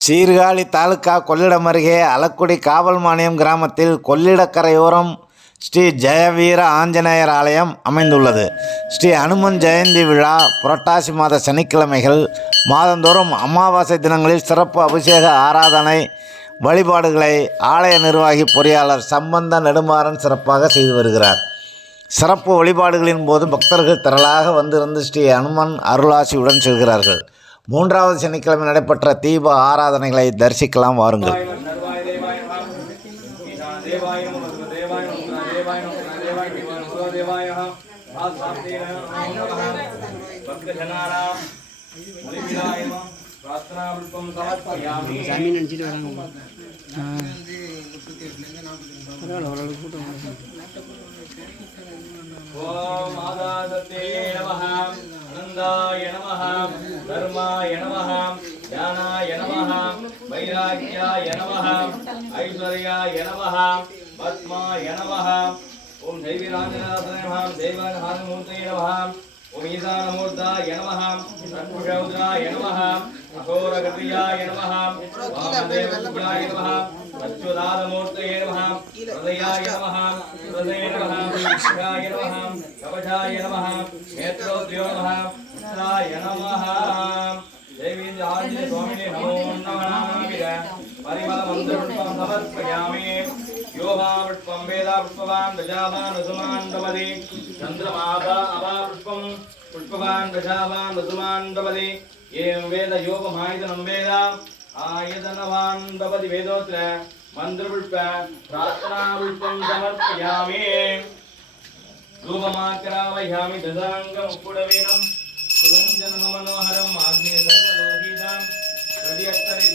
சீர்காழி தாலுகா கொள்ளிடம் அருகே அலக்குடி காவல்மானியம் கிராமத்தில் கொள்ளிடக்கரையோரம் ஸ்ரீ ஜெயவீர ஆஞ்சநேயர் ஆலயம் அமைந்துள்ளது. ஸ்ரீ அனுமன் ஜெயந்தி விழா புரட்டாசி மாத சனிக்கிழமைகள் மாதந்தோறும் அமாவாசை தினங்களில் சிறப்பு அபிஷேக ஆராதனை வழிபாடுகளை ஆலய நிர்வாகி பொறியாளர் சம்பந்த நெடுமாறன் சிறப்பாக செய்து வருகிறார். சிறப்பு வழிபாடுகளின் போது பக்தர்கள் திரளாக வந்திருந்து ஸ்ரீ அனுமன் அருளாசியுடன் செல்கிறார்கள். மூன்றாவது சனிக்கிழமை நடைபெற்ற தீப ஆராதனைகளை தரிசிக்கலாம் வாருங்கள். ஓம் ஆதாசத்தே நமஹ ஆனந்தாய நமஹ தர்மாய நமஹ ஞானாய நமஹ வைராக்யாய நமஹ ஐஸ்வர்யாய நமஹ பத்மாய நமஹ ஓம் தெய்வீராஞ்சனாய நமஹ தெய்வநாதமூர்த்தயே நமஹ ஓம் ஈசானமூர்த்தாய நமஹ சத்புஷௌத்ராய நமஹ அகோரகத்ரியாய நமஹ வாமதேவத்யாய நமஹ அச்சுதாதமூர்த்தயே நமஹ ஹృదயாய நமஹ ஹృదயே நமஹ விஷ்ணாய நமஹ கவசாய நமஹ நேத்ரோத்யோ நமஹ சாய நமஹ தேவி ஆஞ்சநேய சுவாமினே நமோ நமः பரிமள மந்திரம் சமர்ப்பயாமி யோகா புஷ்பம் வேதா புஷ்பவான் தஜாவான் வசுமான் தமதி சந்திரமாபா அவா புஷ்பம் புஷ்பவான் தஜாவான் வசுமான் தமதி ஏம் வேத யோகமாயுதனம் வேத ஆயுதனவான் பவதி வேதோத்ர மந்திரபுஷ்ப பிரார்த்தனா புஷ்பம் சமர்ப்பயாமி ரூபமாக்கராவயாமி தசாங்கம் உப்புடவீனம் சுகஞ்சன மனோஹரம் ஆக்னேய சர்வலோகீதாம் ஹிருதயத்தரி